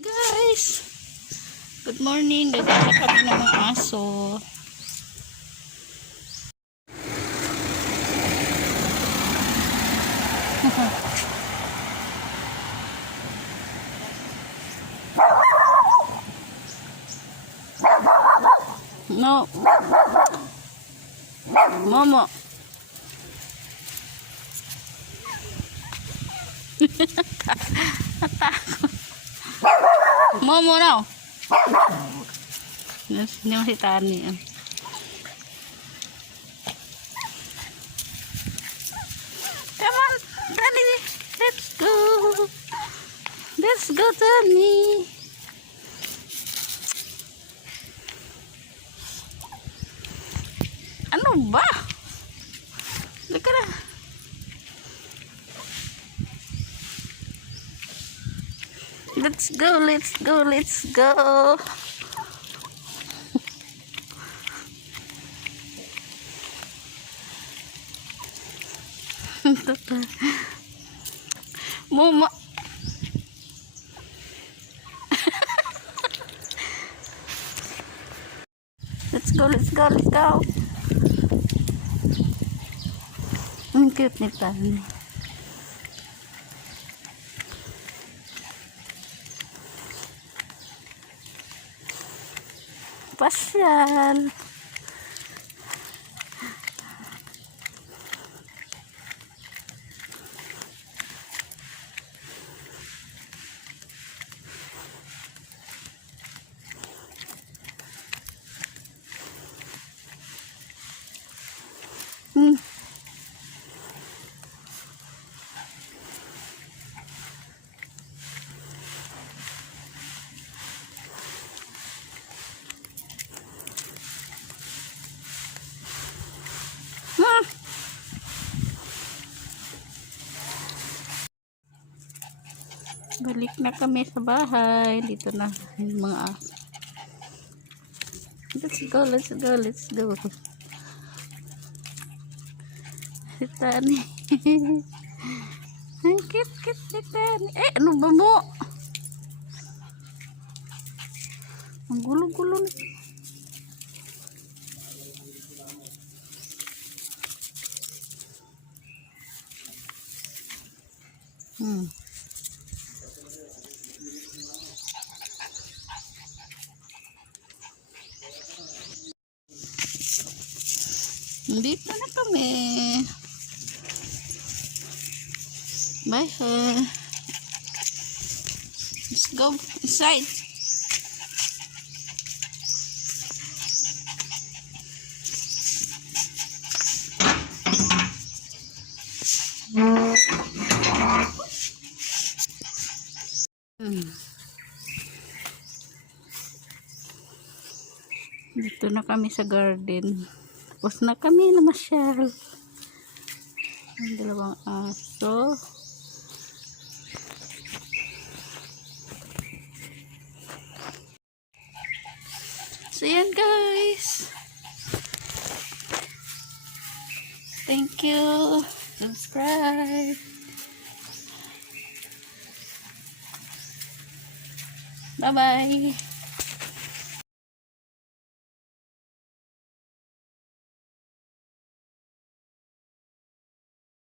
Guys, good morning. Nagdala kami ng mga aso. No. Momo. Momo now. Hindi mo si Tani. Come on, Tani. Let's go. Let's go, Tani. Ano ba? Lika na. Let's go, let's go, let's go. Mama. Let's go, let's go, let's go. Ang cute ni Tani. Pasyal. Balik na kami sa bahay. Dito na yung mga aso. Let's go, let's go, let's go. Si Tani. Ang cute si Tani. Eh, ano ba mo? Ang gulo-gulo na. Dito na kami. Bye. Let's go inside. Dito na kami sa garden. Tapos na kami namasyal. Ang dalawang aso. So yan guys. Thank you. Subscribe. Bye bye.